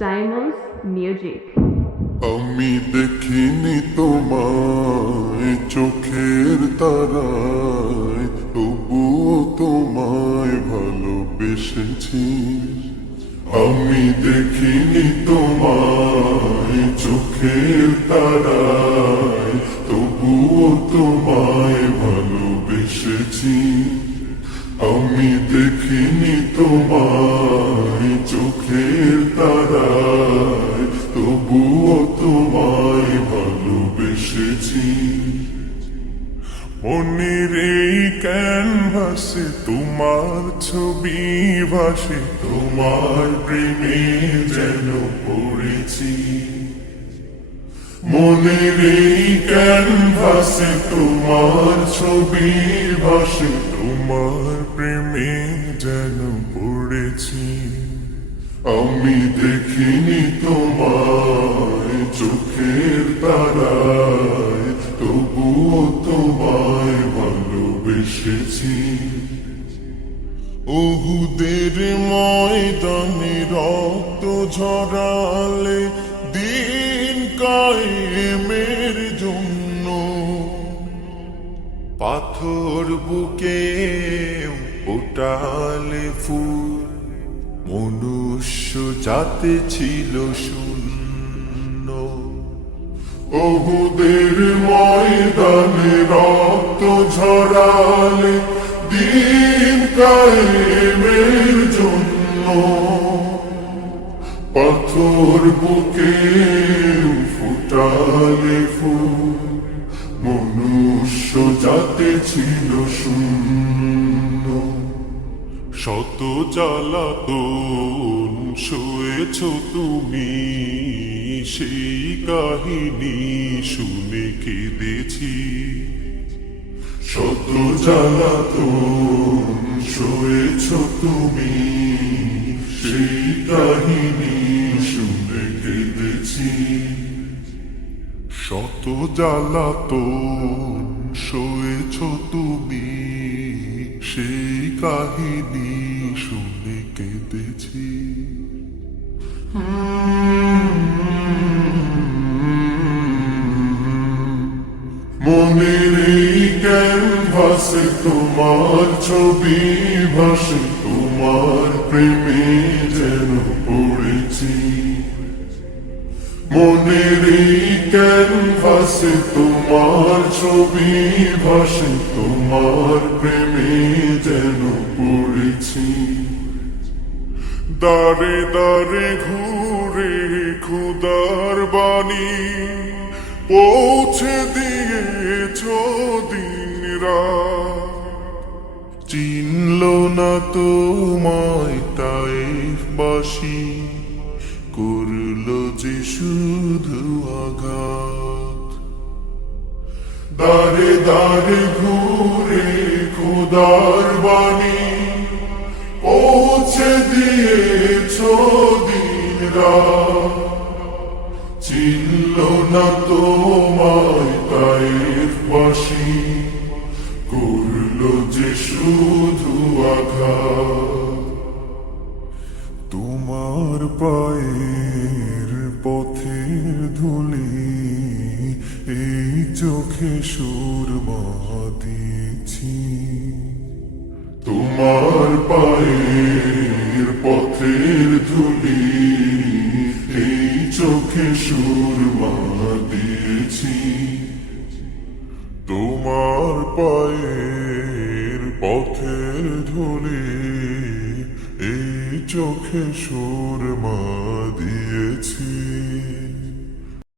Simons Music. আমি দেখিনি তোমায় চোখের তারায়, তবুও তোমায় ভালোবেসেছি। আমি দেখিনি তোমায় চোখের তারায়, তবুও তোমায় ভালোবেসেছি। আমি দেখিনি তোমায় চোখের তারায়, তবুও তোমায় ভালোবেসেছি। মনের এই ক্যানভাসে তোমার ছবি ভাসে, তোমার প্রেমে যেন পড়েছি। মনের এই ক্যানভাসে তোমার ছবি ভাসে, তোমার প্রেমে যেন পড়েছি। আমি দেখিনি তোমায় চোখের তারায়, তবুও তোমায় ভালোবেসেছি। উহুদের ময়দানে রক্ত ঝরালে দিন কায়েমের জন্য, পাথর বুকে ফোটালে ফুল, মনুষ্য জাতি ছিল শূন্য। উহুদের ময়দানে রক্ত ঝরালে দিন কায়েমের জন্য, পাথর বুকে ফুটালে ফুল, মনুষ্য জাতি ছিল শূন্য। শত জ্বালাতন সয়েছ তুমি, সেই কাহিনী শুনে কেঁদেছি। শত জ্বালাতন সয়েছ তুমি, সেই কাহিনী শুনে কেঁদেছি। শত জ্বালাতন সয়েছ তুমি, সেই কাহিনী শুনে কেঁদেছি। মনের এই ক্যানভাসে তোমার ছবি ভাসে, তোমার প্রেমে যেন পড়েছি। মনের এই ক্যানভাসে তোমার ছবি ভাসে, তোমার প্রেমে যেন পড়েছি। দাঁড়ে দাঁড়ে ঘুরে খুদার বাণী পৌঁছে দিয়েছ দিন রাত। চিনল না তোমায় তাইফবাসী, করলো যে শুধু আঘাত। দাঁড়ে দাঁড়ে ঘুরে খোদার বাণী পৌঁছে দিয়েছ দিন রাত। চিনল না তোমায় তাইফবাসী, করলো যে শুধু আঘাত। তোমার পায়ের পথের ধুলি এই চোখে সুরমা দিয়েছি। তোমার পায়ের পথের ধুলি এই চোখে সুরমা দিয়েছি। তোমার পায়ের পথের ধুলি এই চোখে সুরমা দিয়েছি।